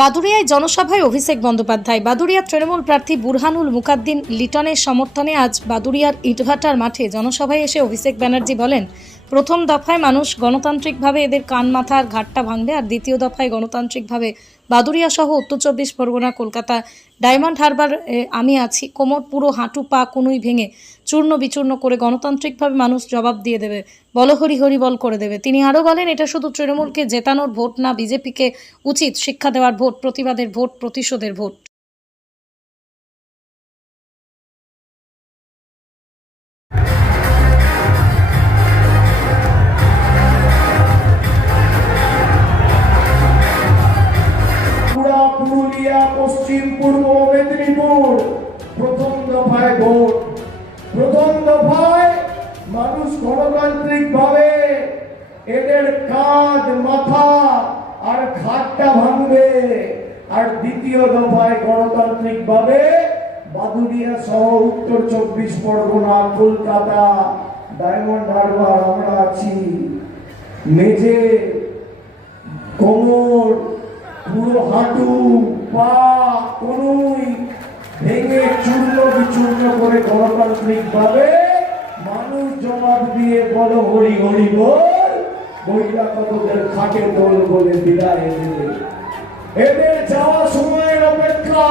বাদুড়িয়ায় জনসভায় অভিষেক বন্দ্যোপাধ্যায়। বাদুড়িয়ার তৃণমূল প্রার্থী বুরহানুল মুকাদ্দিন লিটনের সমর্থনে আজ বাদুড়িয়ার ইটভাটার মাঠে জনসভায় এসে অভিষেক ব্যানার্জি বলেন, প্রথম দফায় মানুষ গণতান্ত্রিকভাবে এদের কান মাথার ঘাটটা ভাঙবে, আর দ্বিতীয় দফায় গণতান্ত্রিকভাবে বাদুড়িয়া সহ উত্তর 24 পরগনা, কলকাতা, ডায়মন্ড হারবার আমি আছি। কোমর পুরো হাঁটু পা কনুই ভেঙে চূর্ণ বিচূর্ণ করে গণতান্ত্রিকভাবে মানুষ জবাব দিয়ে দেবে, বলহরি হরিবল করে দেবে। তিনি আরও বলেন, এটা শুধু তৃণমূলকে জেতানোর ভোট না, বিজেপিকে উচিত শিক্ষা দেওয়ার ভোট, প্রতিবাদের ভোট, প্রতিশোধের ভোট। পুরুলিয়া, পশ্চিম পূর্ব মেদিনীপুর, প্রথম দফায় ভোট। প্রথম দফায় মানুষ গণতান্ত্রিক ভাবে এদের কাঁধ মাথা আর ঘাটটা ভাঙবে, আর দ্বিতীয় দফায় গণতান্ত্রিক ভাবে বাদুড়িয়া সহ উত্তর 24 পরগনা, কলকাতা, ডায়মন্ড হারবার আমরা আছি। মেঝে, কোমর, পুরো হাঁটু পা কনুই ভেঙে চূর্ণ বিচূর্ণ করে গণতান্ত্রিক ভাবে মানুষ জবাব দিয়ে বলো হরি হরি বল, বহিরাগতদের খাটে দোল বলে বিদায় দেবে। এদের যাওয়া সময়ের অপেক্ষা।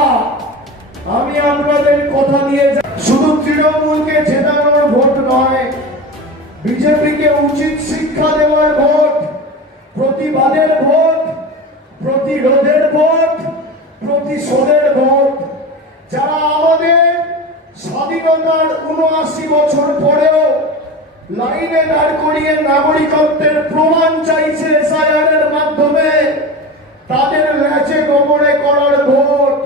আমি আপনাদের কথা দিয়ে শুধু তৃণমূলকে জেতানোর ভোট নয়, বিজেপিকে উচিত শিক্ষা দেওয়ার ভোট, প্রতিবাদের ভোট, প্রতিরোধের ভোট, প্রতিশোধের ভোট। যারা আমাদের স্বাধীনতার ৭৯ বছর পরেও লাইনে দাঁড় করিয়ে নাগরিকত্বের প্রমাণ চাইছে এসআইআর এর মাধ্যমে, তাদের লেজে গোবরে করার ভোট,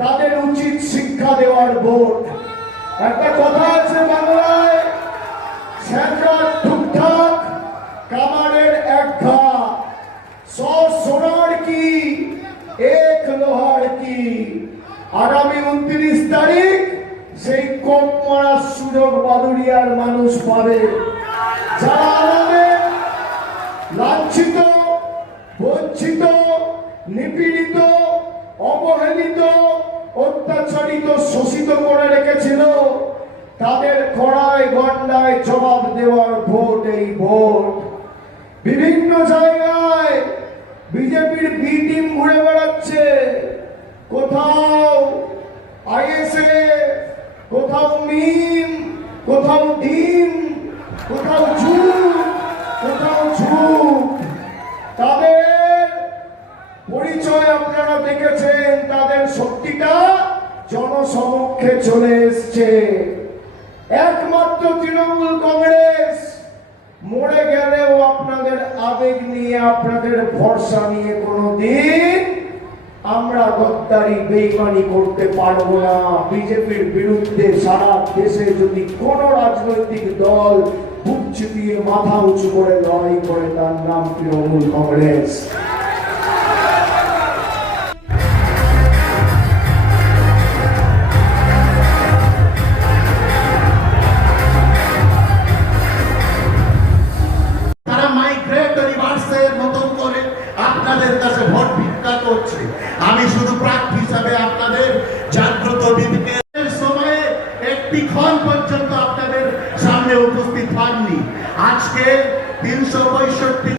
তাদের উচিত শিক্ষা দেওয়ার ভোট। একটা কথা আছে বাংলায়, স্যাঁচড়ার ঠুকঠাক, কামারের এক ঘা, 100 সোনার কি, 1 লোহার কি। আগামী 29 তারিখ সেই কোপ মারার সুযোগ বাদুড়িয়ার মানুষ পাবে। যারা আমাদের লাঞ্ছিত, বঞ্চিত, নিপীড়িত, অবহেলিত, অত্যাচারিত, শোষিত করে রেখেছিল, তাদের কড়ায় গন্ডায় জবাব দেওয়ার ভোট এই ভোট। বিভিন্ন জায়গায় বিজেপির বি টিম ঘুরে বেড়াচ্ছে, কোথাও আইএসএফ, কোথাও মিম, কোথাও ডিম, কোথাও ঝুট, কোথাও ঝুট। তাদের পরিচয় আপনারা দেখেছেন, তাদের শক্তিটা জনসমক্ষে চলে এসছে। একমাত্র তৃণমূল কংগ্রেস মরে গেলেও আপনাদের আবেগ নিয়ে, আপনাদের ভরসা নিয়ে কোনোদিন আমরা গদ্দারি বেইমানি করতে পারবো না। বিজেপির বিরুদ্ধে সারা দেশে যদি কোন রাজনৈতিক দল বুক চিতিয়ে মাথা উঁচু করে লড়াই করে, তার নাম তৃণমূল কংগ্রেস। আমি শুধু প্রার্থী হিসাবে আপনাদের জাগ্রত বিবেকের সময়ে একটি ক্ষণ পর্যন্ত আপনাদের সামনে উপস্থিত হননি। আজকে 365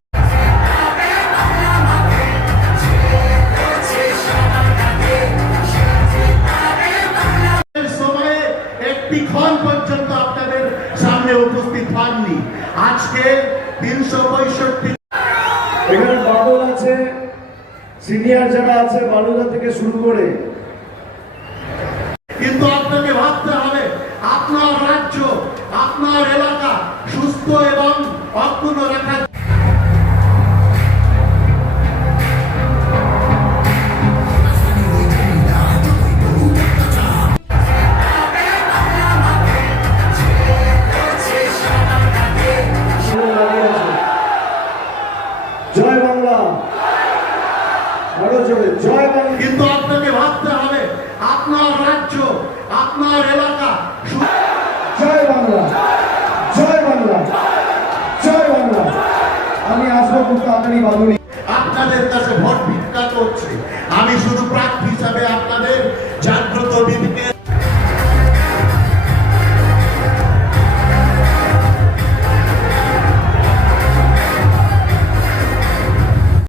সময়ে একটি ক্ষণ পর্যন্ত আপনাদের সামনে উপস্থিত হননি। আজকে 365 এখানে বাদল আছে, সিনিয়র যারা আছে বালুদা থেকে শুরু করে। কিন্তু আপনাকে ভাবতে হবে আপনার রাজ্য, আপনার এলাকা সুস্থ এবং অক্ষুণ্ণ রাখার জয় বাংলা, আরো জোরে জয় বাংলা। কিন্তু আপনাকে ভাবতে হবে আপনার রাজ্য, আপনার এলাকা। জয় বাংলা, জয় বাংলা, জয় বাংলা। আমি আসবো খুব তাড়াতাড়ি বাদুড়ি। আপনাদের কাছে ভোট ভিক্ষা করছে। আমি শুধু প্রার্থী